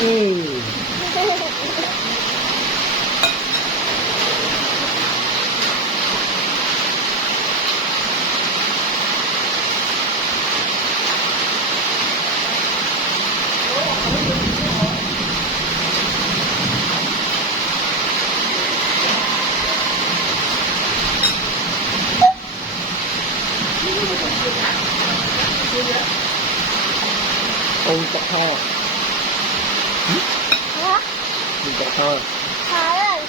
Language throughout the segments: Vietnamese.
Ừ. Ông chặt thò. Hả? Mình chặt thò. Thò ơi.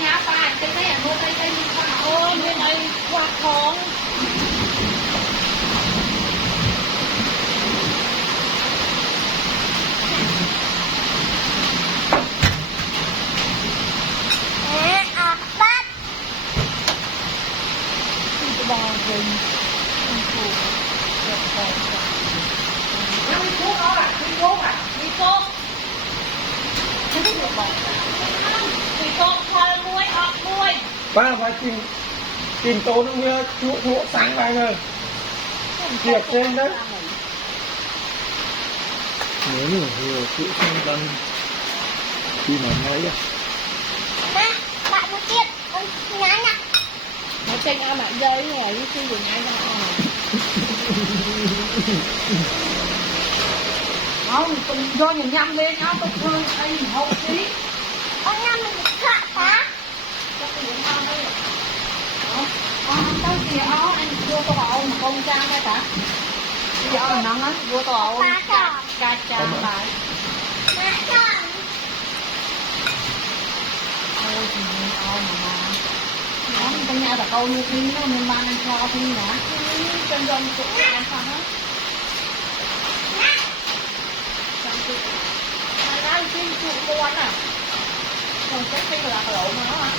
nhà bài cái này ở đây đây ô như này quạt hòn Bắt. bò rừng không phụ được bò đi cuốc đó à đi cuốc à đi cuốc không biết được bò đi cuốc thôi muối ọt muối Ba phải tìm tố nó mới chuộ sáng bài rồi. Thiệt trên đấy. Nếu như vừa chuộ sang bằng khi mà nói ra. Ba, bạn một tiết, con nhắn nè. nó tranh ao mạng dây này như khi dùng ai ra không cùng do nhìn nhâm lên nhá tôi thương anh hậu tí Con nhắm mình sợ hả? tao kìa anh vô tao bảo mà con trang đây cả bây giờ là nắng á vô tao bảo ca trang lại Mẹ chọn. ôi thì mình ao mà nó con nhà là câu như thế nó nên mang anh cho thì nhá chân dân cũng làm sao hết đây phim trụ con à còn cái phim là lộ mà nó à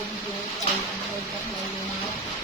cuốn dưới tay ăn hơi cắt lấy máu